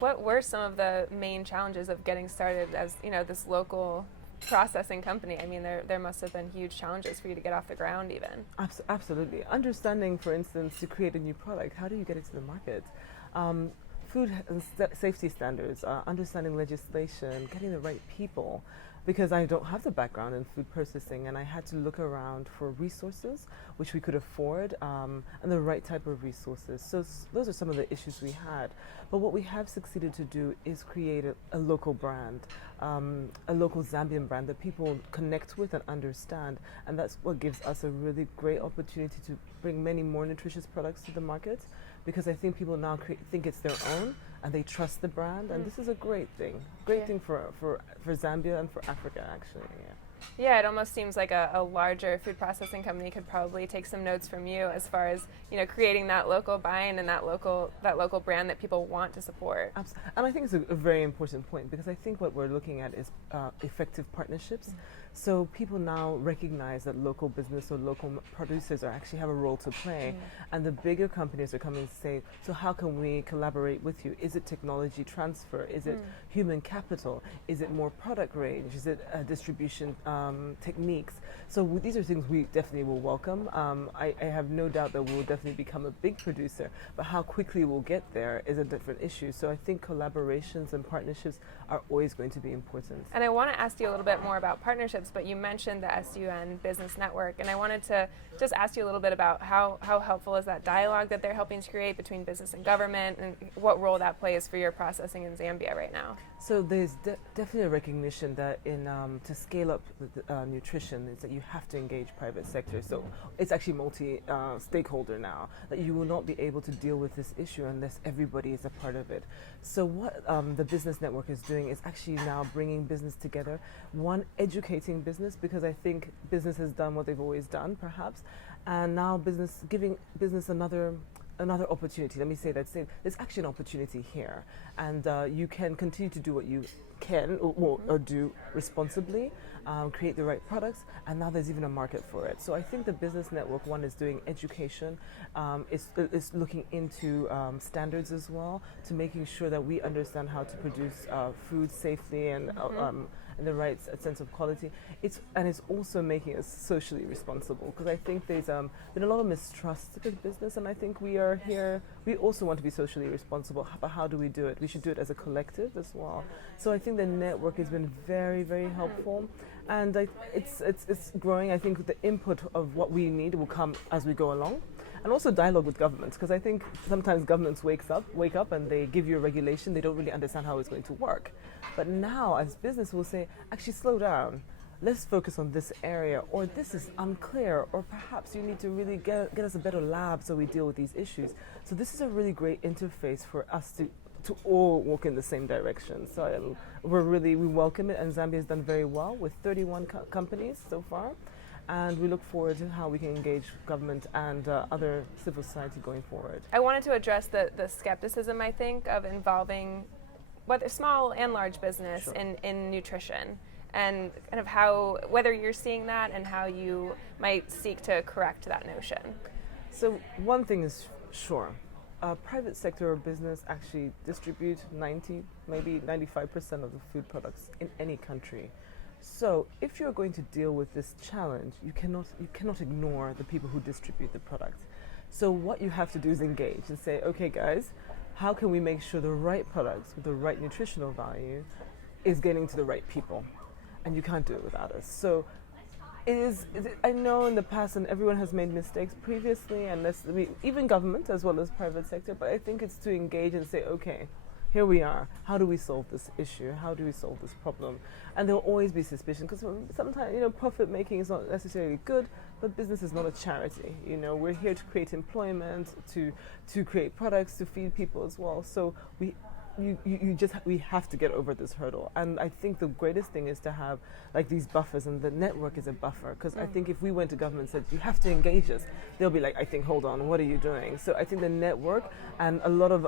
What were some of the main challenges of getting started as, this local processing company? I mean, there must have been huge challenges for you to get off the ground even. Absolutely. Understanding, for instance, to create a new product, how do you get it to the market? Um, Food safety standards, understanding legislation, getting the right people. Because I don't have the background in food processing, and I had to look around for resources which we could afford, and the right type of resources. So those are some of the issues we had. But what we have succeeded to do is create a local brand, a local Zambian brand that people connect with and understand. And that's what gives us a really great opportunity to bring many more nutritious products to the market, because I think people now think it's their own and they trust the brand, and this is a great thing. Great thing for Zambia and for Africa, actually. Yeah. Yeah, it almost seems like a larger food processing company could probably take some notes from you as far as creating that local buy-in and that local brand that people want to support. Absolutely. And I think it's a very important point, because I think what we're looking at is effective partnerships. So people now recognize that local business or local producers actually have a role to play, and the bigger companies are coming to say, so how can we collaborate with you? Is it technology transfer? Is it human capital? Is it more product range? Is it distribution techniques? So these are things we definitely will welcome. I have no doubt that we'll definitely become a big producer, but how quickly we'll get there is a different issue. So I think collaborations and partnerships are always going to be important. And I want to ask you a little bit more about partnerships, but you mentioned the SUN Business Network, and I wanted to just ask you a little bit about how helpful is that dialogue that they're helping to create between business and government, and what role that plays for your processing in Zambia right now. So there's definitely a recognition that to scale up nutrition is that you have to engage private sector. So it's actually multi-stakeholder now, that you will not be able to deal with this issue unless everybody is a part of it. So what the Business Network is doing is actually now bringing business together. One, educating business, because I think business has done what they've always done, perhaps, and now giving business another opportunity. Let me say that. There's actually an opportunity here, and you can continue to do what you can or do responsibly, create the right products, and now there's even a market for it. So I think the Business Network, one, is doing education, is looking into standards as well, to making sure that we understand how to produce food safely and in the right sense of quality. It's also making us socially responsible, because I think there's been a lot of mistrust with business, and I think we are here. We also want to be socially responsible, but how do we do it? We should do it as a collective as well. So I think the network has been very, very helpful, and it's growing. I think the input of what we need will come as we go along. And also dialogue with governments, because I think sometimes governments wake up and they give you a regulation, they don't really understand how it's going to work. But now, as business, we'll say, actually slow down. Let's focus on this area, or this is unclear, or perhaps you need to really get us a better lab so we deal with these issues. So this is a really great interface for us to all walk in the same direction. So we welcome it, and Zambia has done very well with 31 companies so far. And we look forward to how we can engage government and other civil society going forward. I wanted to address the skepticism, I think, of involving whether small and large business in nutrition, and kind of whether you're seeing that and how you might seek to correct that notion. So one thing is sure. Private sector or business actually distribute 90, maybe 95% of the food products in any country. So if you're going to deal with this challenge, you cannot ignore the people who distribute the product. So what you have to do is engage and say, okay guys, how can we make sure the right products with the right nutritional value is getting to the right people? And you can't do it without us. So I know in the past, and everyone has made mistakes previously, and even government as well as private sector, but I think it's to engage and say, okay, here we are. How do we solve this issue? How do we solve this problem? And there will always be suspicion, because sometimes, profit making is not necessarily good, but business is not a charity. We're here to create employment, to create products, to feed people as well. So we have to get over this hurdle. And I think the greatest thing is to have like these buffers, and the network is a buffer, because I think if we went to government and said you have to engage us, they'll be like, I think, hold on, what are you doing? So I think the network and a lot of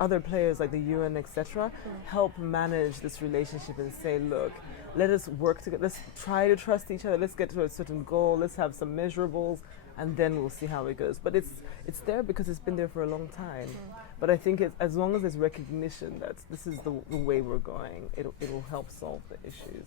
other players like the UN, etc., help manage this relationship and say, look, let us work together, let's try to trust each other, let's get to a certain goal, let's have some measurables, and then we'll see how it goes. But it's there because it's been there for a long time. But I think as long as there's recognition that this is the way we're going, it'll help solve the issues.